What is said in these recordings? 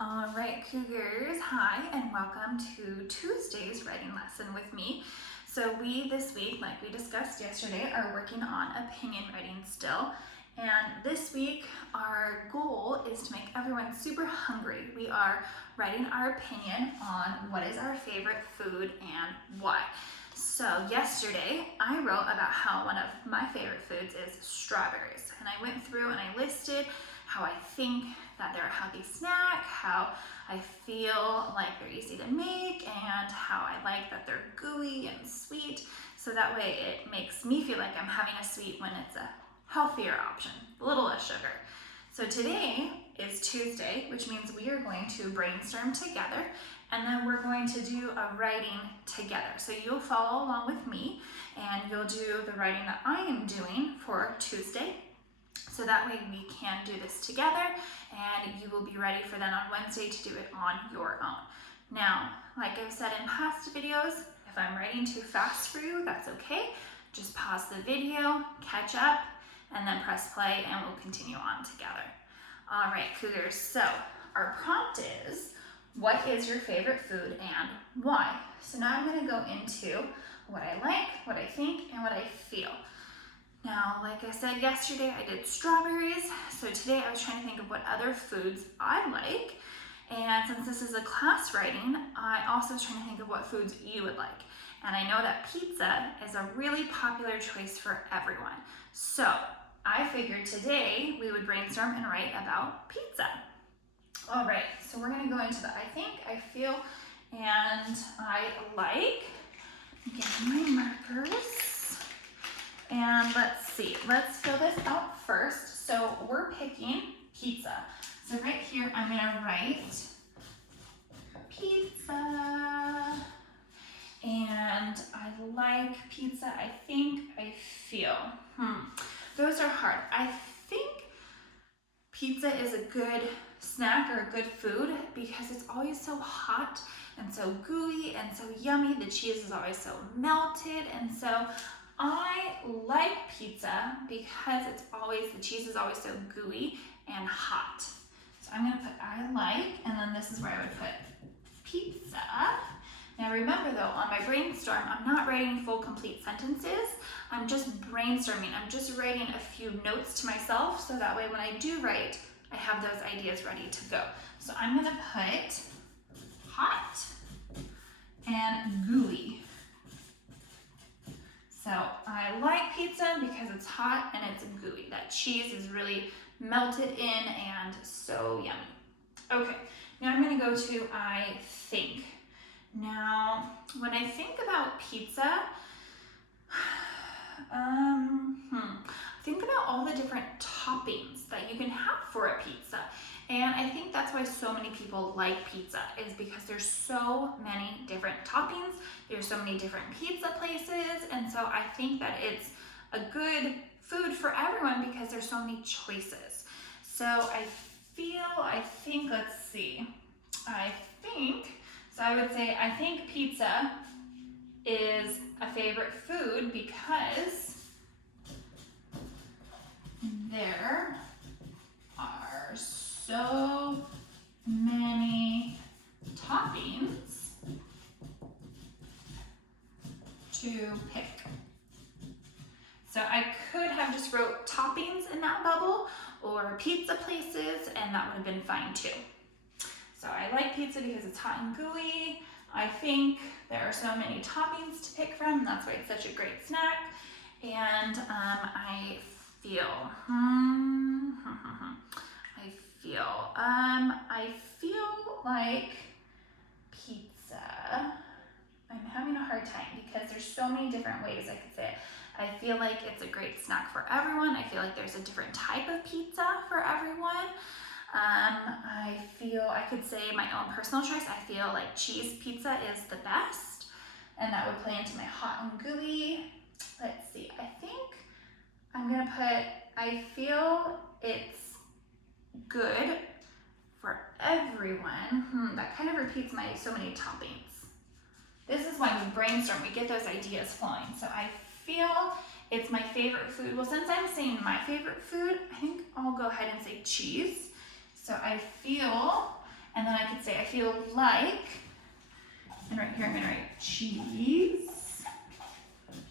All right, Cougars, hi, and welcome to Tuesday's writing lesson with me. So we, this week, like we discussed yesterday, are working on opinion writing still. And this week, our goal is to make everyone super hungry. We are writing our opinion on what is our favorite food and why. So yesterday, I wrote about how one of my favorite foods is strawberries. And I went through and I listed how I think that they're a healthy snack, how I feel like they're easy to make, and how I like that they're gooey and sweet. So that way it makes me feel like I'm having a sweet when it's a healthier option, a little less sugar. So today is Tuesday, which means we are going to brainstorm together, and then we're going to do a writing together. So you'll follow along with me, and you'll do the writing that I am doing for Tuesday. So that way we can do this together, and you will be ready for then on Wednesday to do it on your own. Now, like I've said in past videos, if I'm writing too fast for you, that's okay. Just pause the video, catch up, and then press play, and we'll continue on together. All right, Cougars, so our prompt is, what is your favorite food and why? So now I'm gonna go into what I like, what I think, and what I feel. Now, like I said yesterday, I did strawberries, so today I was trying to think of what other foods I like, and since this is a class writing, I also was trying to think of what foods you would like. And I know that pizza is a really popular choice for everyone. So I figured today we would brainstorm and write about pizza. All right, so we're gonna go into the I think, I feel, and I like. Get my markers. And let's see, let's fill this out first. So we're picking pizza. So right here, I'm gonna write pizza. And I like pizza, I think, I feel. Those are hard. I think pizza is a good snack or a good food because it's always so hot and so gooey and so yummy. The cheese is always so melted, and so I like pizza because the cheese is always so gooey and hot. So I'm gonna put I like, and then this is where I would put pizza. Now remember though, on my brainstorm, I'm not writing full complete sentences. I'm just brainstorming. I'm just writing a few notes to myself so that way when I do write, I have those ideas ready to go. So I'm gonna put hot and gooey. So I like pizza because it's hot and it's gooey. That cheese is really melted in and so yummy. Okay, now I'm gonna go to I think. Now, when I think about pizza, think about all the different toppings that you can have for a pizza. And I think that's why so many people like pizza, is because there's so many different toppings, there's so many different pizza places, and so I think that it's a good food for everyone because there's so many choices. So I think, let's see, so I would say I think pizza is a favorite food because there are so many toppings to pick. So I could have just wrote toppings in that bubble or pizza places, and that would have been fine too. So I like pizza because it's hot and gooey. I think there are so many toppings to pick from, and that's why it's such a great snack. And I feel like pizza. I'm having a hard time because there's so many different ways I could say it. I feel like it's a great snack for everyone. I feel like there's a different type of pizza for everyone. I feel I could say my own personal choice. I feel like cheese pizza is the best, and that would play into my hot and gooey. Let's see, I think I'm gonna put, I feel it's good for everyone. That kind of repeats my so many toppings. This is why we brainstorm, we get those ideas flowing. So I feel it's my favorite food. Well, since I'm saying my favorite food, I think I'll go ahead and say cheese. So I feel, And then I could say I feel like, and right here I'm gonna write cheese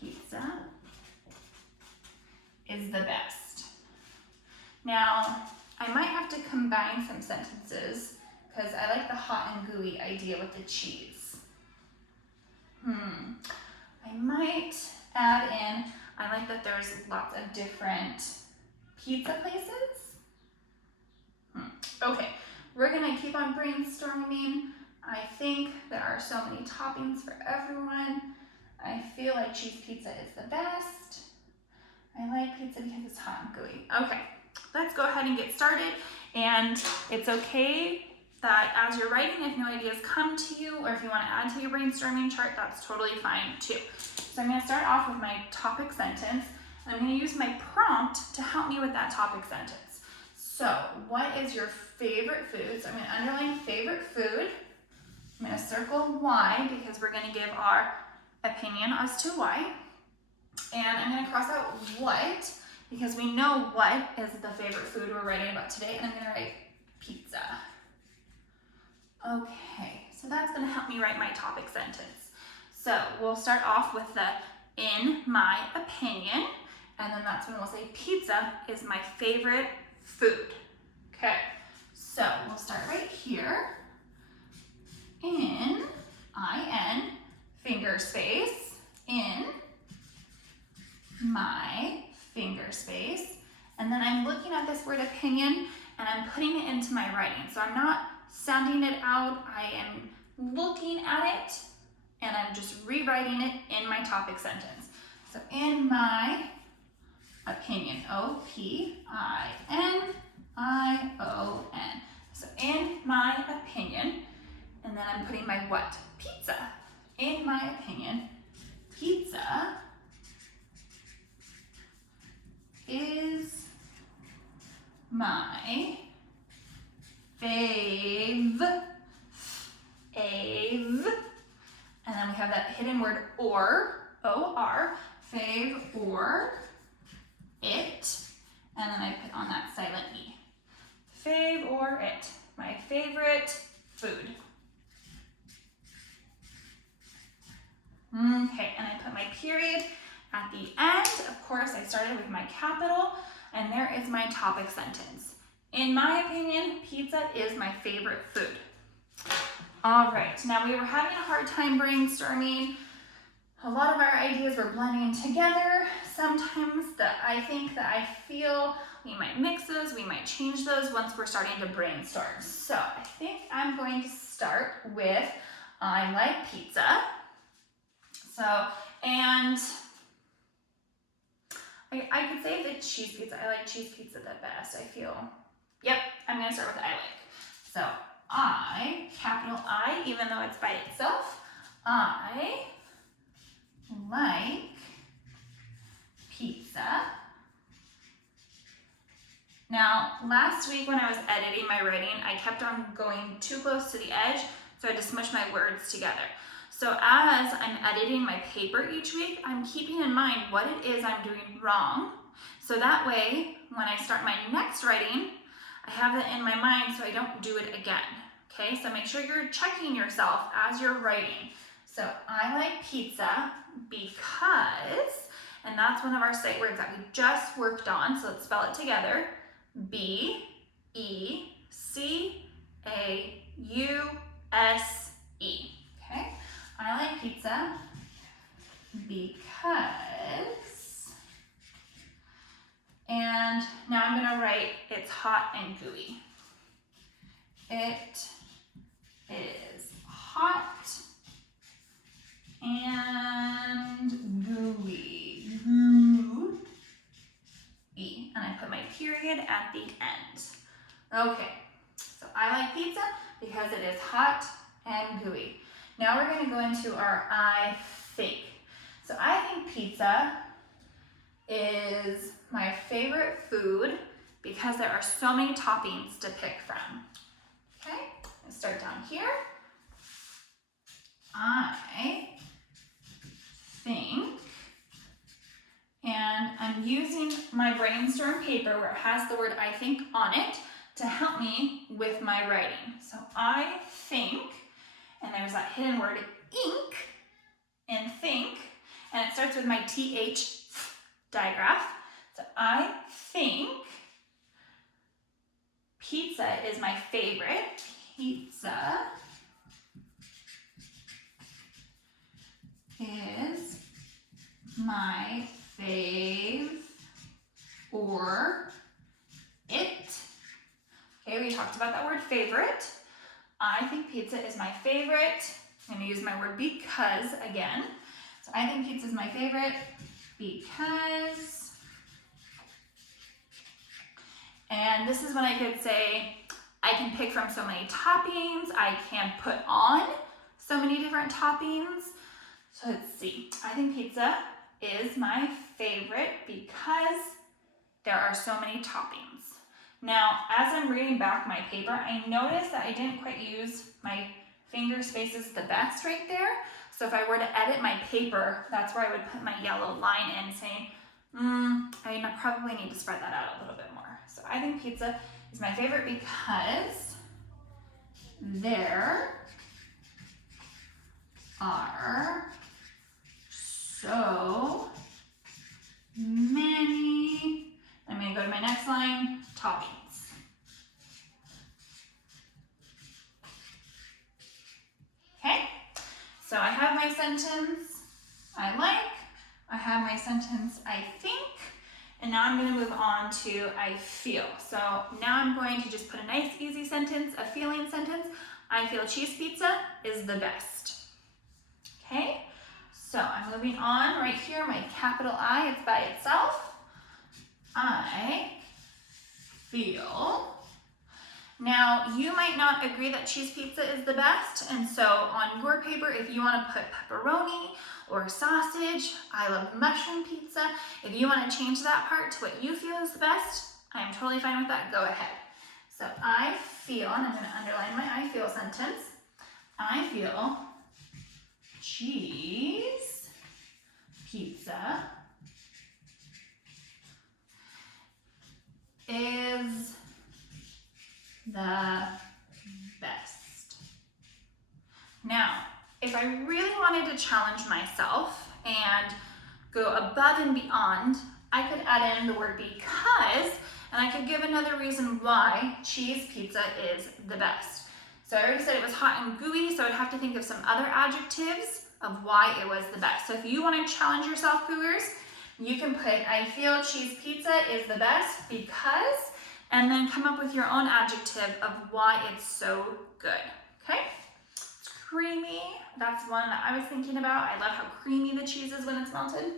pizza is the best. Now, I might have to combine some sentences because I like the hot and gooey idea with the cheese. I might add in, I like that there's lots of different pizza places. Okay, we're gonna keep on brainstorming. I think there are so many toppings for everyone. I feel like cheese pizza is the best. I like pizza because it's hot and gooey. Okay, let's go ahead and get started. And it's okay that as you're writing, if no ideas come to you, or if you want to add to your brainstorming chart, that's totally fine too. So I'm going to start off with my topic sentence, and I'm going to use my prompt to help me with that topic sentence. So, what is your favorite food? So I'm going to underline favorite food. I'm going to circle why, because we're going to give our opinion as to why. And I'm going to cross out what, because we know what is the favorite food we're writing about today, and I'm going to write pizza. Okay, so that's going to help me write my topic sentence. So we'll start off with the in my opinion, and then that's when we'll say pizza is my favorite food. Okay, so we'll start right here. In, I-N, finger space, in my finger space, and then I'm looking at this word opinion and I'm putting it into my writing. So I'm not sounding it out, I am looking at it and I'm just rewriting it in my topic sentence. So in my opinion, O-P-I-N-I-O-N. So in my opinion, and then I'm putting my what? Pizza. In my opinion, pizza is my fave, and then we have that hidden word or, O-R, fave or it, and then I put on that silent E. Fave or it, my favorite food. Okay, and I put my period at the end. Of course, I started with my capital, and there is my topic sentence. In my opinion, pizza is my favorite food. All right, now we were having a hard time brainstorming. A lot of our ideas were blending together. Sometimes I feel we might mix those, we might change those once we're starting to brainstorm. So I think I'm going to start with I like pizza. So, and I could say the cheese pizza. I like cheese pizza the best, I feel. Yep, I'm gonna start with I like. So I, capital I, even though it's by itself, I like pizza. Now, last week when I was editing my writing, I kept on going too close to the edge, so I had to smush my words together. So as I'm editing my paper each week, I'm keeping in mind what it is I'm doing wrong. So that way, when I start my next writing, I have it in my mind so I don't do it again. Okay, so make sure you're checking yourself as you're writing. So I like pizza because, and that's one of our sight words that we just worked on, so let's spell it together. B-E-C-A-U-S-E. Okay? I like pizza because, and now I'm going to write it's hot and gooey. It is hot and gooey. Gooey. And I put my period at the end. Okay, so I like pizza because it is hot and gooey. Now we're going to go into our I think. So I think pizza is my favorite food because there are so many toppings to pick from. Okay, let's start down here. I think, and I'm using my brainstorm paper where it has the word I think on it to help me with my writing. So I think, and there's that hidden word ink in think, and it starts with my TH digraph. So I think pizza is my favorite. Pizza is my fave or it. Okay, we talked about that word favorite. I think pizza is my favorite. I'm going to use my word because again. So I think pizza is my favorite because, and this is when I could say I can pick from so many toppings. I can put on so many different toppings. So let's see. I think pizza is my favorite because there are so many toppings. Now, as I'm reading back my paper, I noticed that I didn't quite use my finger spaces the best right there. So if I were to edit my paper, that's where I would put my yellow line in saying, I probably need to spread that out a little bit more. So I think pizza is my favorite because there are so many, I'm going to go to my next line, toppings. Okay, so I have my sentence, I like, I have my sentence, I think, and now I'm going to move on to I feel. So now I'm going to just put a nice easy sentence, a feeling sentence. I feel cheese pizza is the best. Okay, so I'm moving on right here, my capital I, it's by itself. I feel. Now, you might not agree that cheese pizza is the best, and so on your paper, if you want to put pepperoni or sausage, I love mushroom pizza. If you want to change that part to what you feel is the best, I'm totally fine with that. Go ahead. So I feel, and I'm going to underline my I feel sentence. I feel cheese pizza is the best. Now, if I really wanted to challenge myself and go above and beyond, I could add in the word because, and I could give another reason why cheese pizza is the best. So I already said it was hot and gooey, so I'd have to think of some other adjectives of why it was the best. So if you want to challenge yourself, Cougars, you can put, I feel cheese pizza is the best because, and then come up with your own adjective of why it's so good, okay? It's creamy, that's one that I was thinking about. I love how creamy the cheese is when it's melted.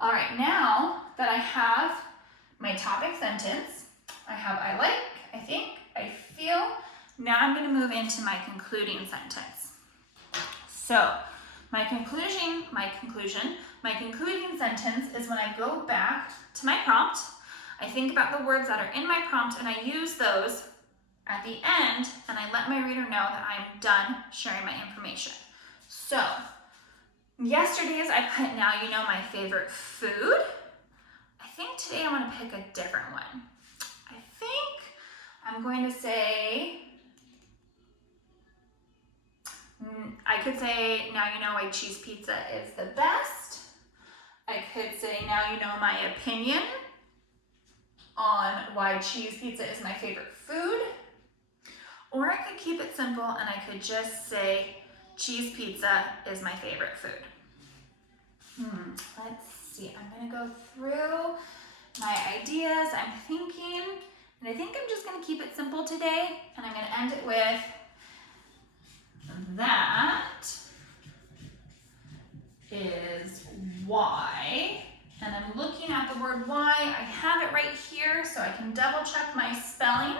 All right, now that I have my topic sentence, I have I like, I think, I feel. Now I'm going to move into my concluding sentence. So my concluding sentence is when I go back to my prompt, I think about the words that are in my prompt and I use those at the end and I let my reader know that I'm done sharing my information. So yesterday's I put now you know my favorite food. I think today I want to pick a different one. I think I'm going to say, I could say now you know why cheese pizza is the best. I could say now you know my opinion on why cheese pizza is my favorite food. Or I could keep it simple and I could just say cheese pizza is my favorite food. Let's see, I'm gonna go through my ideas, I'm thinking, and I think I'm just gonna keep it simple today and I'm gonna end it with that is why, and I'm looking at the word why. I have it right here so I can double check my spelling.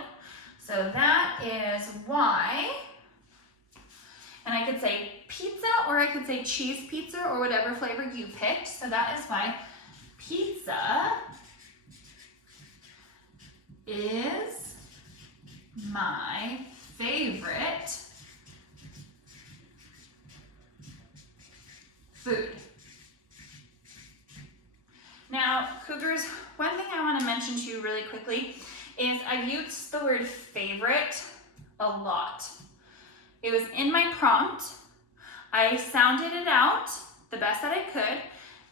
So that is why, and I could say pizza or I could say cheese pizza or whatever flavor you picked. So that is why pizza is my favorite food. Now, Cougars, one thing I want to mention to you really quickly is I've used the word favorite a lot. It was in my prompt. I sounded it out the best that I could.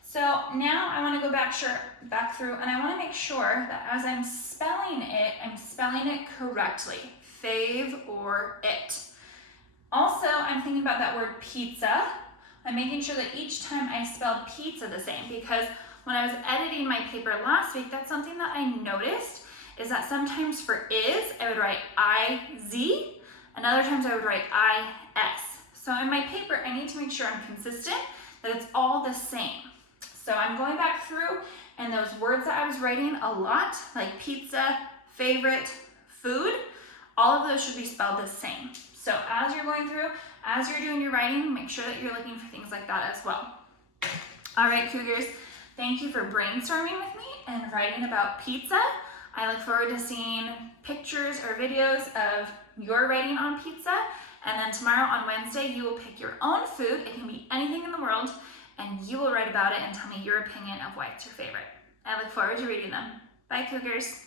So now I want to go back through and I want to make sure that as I'm spelling it correctly. Fave or it. Also, I'm thinking about that word pizza. I'm making sure that each time I spelled pizza the same, because when I was editing my paper last week, that's something that I noticed is that sometimes for is, I would write I-Z, and other times I would write I-S. So in my paper, I need to make sure I'm consistent, that it's all the same. So I'm going back through, and those words that I was writing a lot, like pizza, favorite, food, all of those should be spelled the same. So as you're going through, as you're doing your writing, make sure that you're looking for things like that as well. All right, Cougars, thank you for brainstorming with me and writing about pizza. I look forward to seeing pictures or videos of your writing on pizza. And then tomorrow on Wednesday, you will pick your own food. It can be anything in the world, and you will write about it and tell me your opinion of why it's your favorite. I look forward to reading them. Bye, Cougars.